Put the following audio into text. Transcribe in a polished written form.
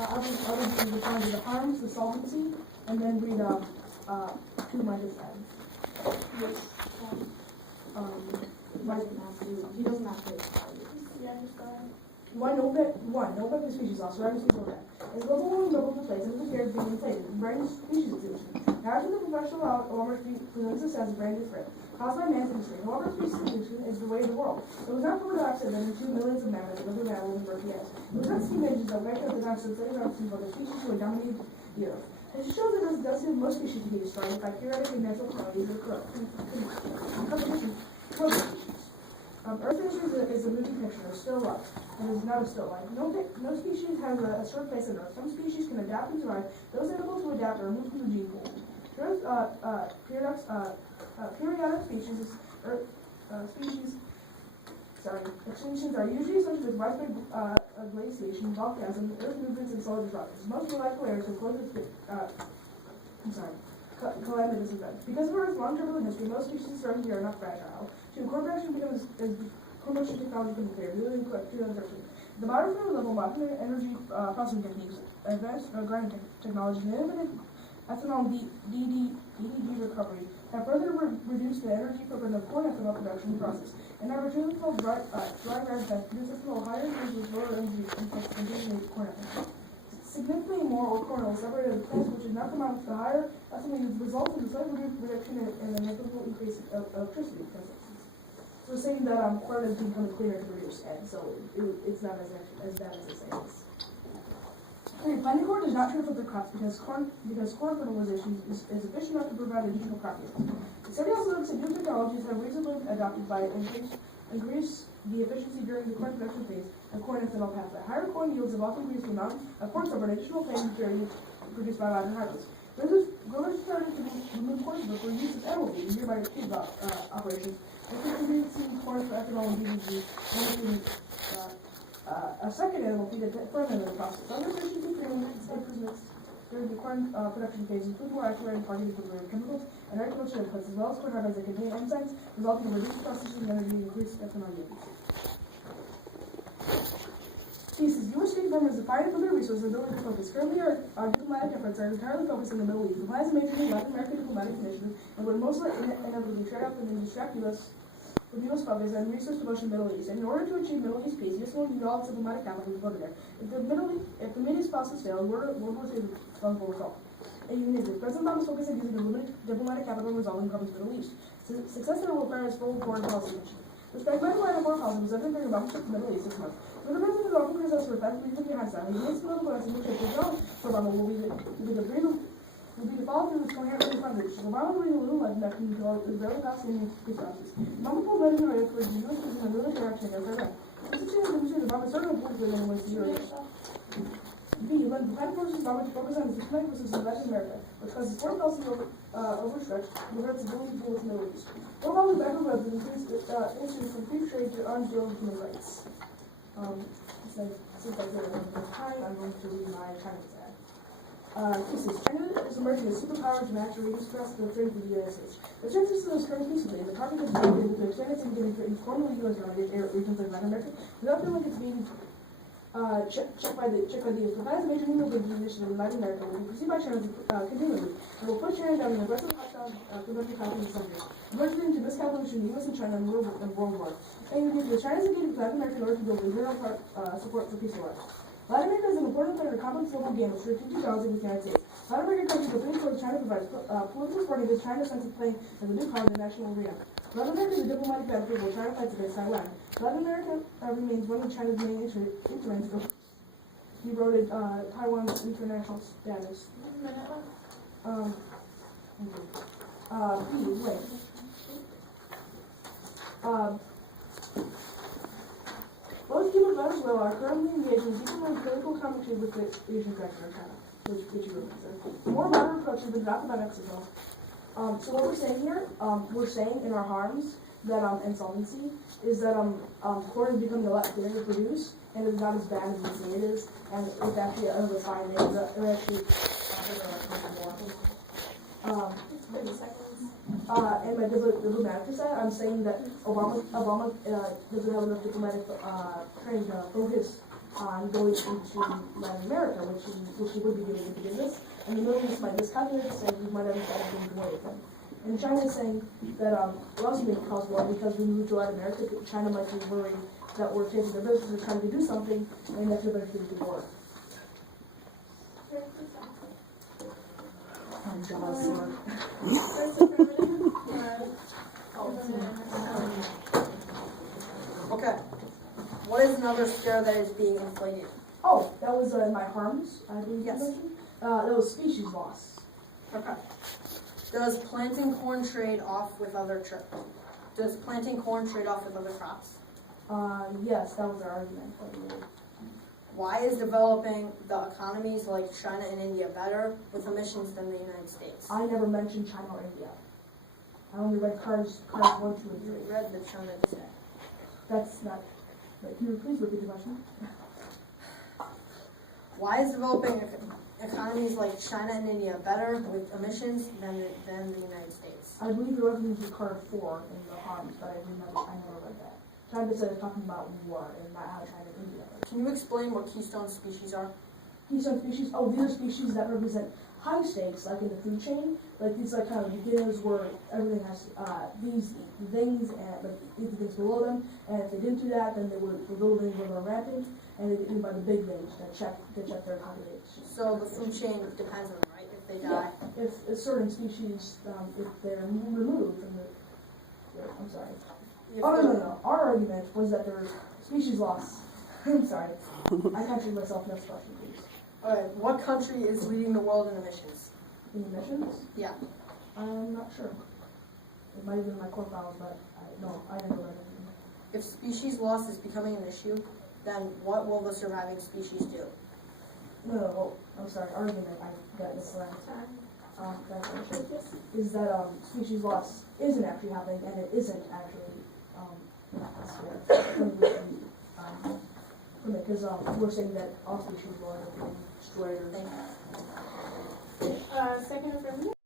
I'll read the kinds of the harms, the solvency, and then read two of my discussions. Yes. He doesn't have to. Yeah, just go ahead. No effect of species loss, rare species over. As global warming doubles the place, and the fear of being inflated, brain species extinction. Now, after the professional Homer presents us as a brand new threat, caused by man's industry. However, species extinction is the way of the world. It was not for the accident that in 2 millions of mammals, living mammals, and bird It was not steam engines that wiped out the dinosaurs that are for the species who had dominated the earth. It shows that it does give most species to be destroyed by periodic and natural calamities that occur. Competition. Earth is a moving picture, a still life. It is not a still life. No species has a short place on Earth. Some species can adapt and survive. Those unable to adapt are removed from the gene pool. Periodic extinctions are usually associated with widespread glaciation, volcanism, Earth movements, and solar disruptions. Most molecular layers have closed calamitous events. Because of Earth's long turbulent history, most species around here are not fragile. Combustion technology becomes clear. The biorefinery level, modern energy processing techniques, advanced grinding technologies, and innovative ethanol DDD recovery have further reduced the energy footprint of corn ethanol production process. And our two called dry rice that produce ethanol higher yields with lower energy inputs than corn ethanol. Significantly more corn oil separated the plants, which did not come out with the higher ethanol yields, results in a slight reduction in the negligible increase of electricity consumption. So we're saying that corn is becoming cleaner to produce, and so it's not as bad as it says. Planting corn does not true for the crops because corn fertilization is efficient enough to provide additional crop yield. The study also looks at new technologies that have recently adopted by increase the efficiency during the corn production phase of corn ethanol pathway. Higher corn yields have also increased the amount of corn silver and additional plant material produced by modern harvest. Growers started to remove corn silver for use as animal feed in nearby feed operations. Introducing corn for ethanol and DDG, and a second animal feed at further in the process. Other efficiency improvements during the corn production phase include more accurate and targeted delivery of chemicals and agriculture inputs, as well as corn harvests that contain enzymes, resulting in reduced processing energy and increased ethanol yields. Thesis. U.S. state farmers are fighting for their resources and ability to focus. Currently, our diplomatic efforts are entirely focused in the Middle East. The plan is a major Latin American diplomatic initiative and would most likely inevitably trade up and distract U.S. focus and resource devotion in the Middle East. And in order to achieve Middle East peace, U.S. will need all its diplomatic capital to go there. If the Middle East process fails, World War II will result. And even if President Obama is focused on using the limited diplomatic capital to resolve the problems in the Middle East. Success there will require his full foreign policy initiative. The pragmatic line of foreign policy was evident during Obama's trip to the Middle East this month. When the president is often criticized for effectively looking behind side, he makes political points in which the job for Obama will be to follow through with coherent and foundations. Obama will be a little legend that can control Israeli Palestinian peace process. Obama pulled ready and ready towards the U.S. using a military action against Iran. This is demonstrated Obama started politically in ways to Europe. B. When the plan forces Obama to focus on his diplomatic positions in Latin America, which causes foreign policy overstretch and hurts its ability to deal with the Middle East. Obama's backup was increased from free trade to arms deal with human rights. Since I said I don't have time, I'm going to read my China ad. Thesis. China is emerging as a superpower to match or reduce across the threat of the United States. The Chinese system is currently peacefully, and the target is being able to expand its independence in formerly U.S. regions like Latin America without feeling it's being checked by the U.S. The plan is a major new initiative in Latin America will be perceived by China continually and will put China down an aggressive hostile productive conflict in some years, emerging into miscalculation in the U.S. and China in World War. And the China's engaged with Latin America in order to build internal support for peace and life. Latin America is an important player in a complex global game of strategic balance with the United States. Latin American countries are pleased China provides political support against China's sense of playing as a new power in the national arena. Latin America is a diplomatic battlefield where China fights against Taiwan. Latin America remains one of China's main interests. He eroded Taiwan's international status. Both Cuba and Venezuela are currently engaged in diplomatic political conflict with the Asian sector of China, which you represent. A more moderate approach has been adopted by Mexico. So what we're saying here, we're saying in our harms that insolvency is that corn is becoming a lot thinner to produce, and it's not as bad as we say it is, and it's actually a refined it actually and my diplomatic side, I'm saying that Obama doesn't have enough diplomatic training to focus on going into Latin America, which he would be doing into business, and the Middle East might miscalculate this and we might have decided to go away from. And China is saying that we're also going to cause war because we move to Latin America. China might be worried that we're taking their business, we're trying to do something, and that could eventually lead to war. I'm jealous. Okay. What is another scare that is being inflated? Oh, that was my harms, I believe you Yes. mentioned. That was species loss. Okay. Does planting corn trade off with other Does planting corn trade off with other crops? Yes, that was our argument. I believe. Why is developing the economies like China and India better with emissions than the United States? I never mentioned China or India. I only read cars 1, 2, and 3. You read the China today. That's not. Wait, can you please repeat the question? Why is developing economies like China and India better with emissions than the United States? I believe you're referring to card 4 in the harms, but I never read that. China said it's talking about war and not how China and India are. Can you explain what keystone species are? Keystone species, oh, these are species that represent high stakes, like in the food chain. Like these are kind of beginners where everything has these things and like eat the things below them. And if they didn't do that, then the little things would run rampant, and they get eaten by the big things that check their population. So the food chain depends on them, right? If they die. Yeah, if certain species, if they're removed from the, I'm sorry. No. Our argument was that there's species loss. I'm sorry. I contradict myself. Next question, please. Alright, what country is leading the world in emissions? In emissions? Yeah. I'm not sure. It might have been in my core files, but I didn't know that. If species loss is becoming an issue, then what will the surviving species do? No, well, I'm sorry. Argument, I got misled. Is that species loss isn't actually happening, and it isn't actually from it, because we're saying that all species will end up being destroyed or Thank you. Second affirmative.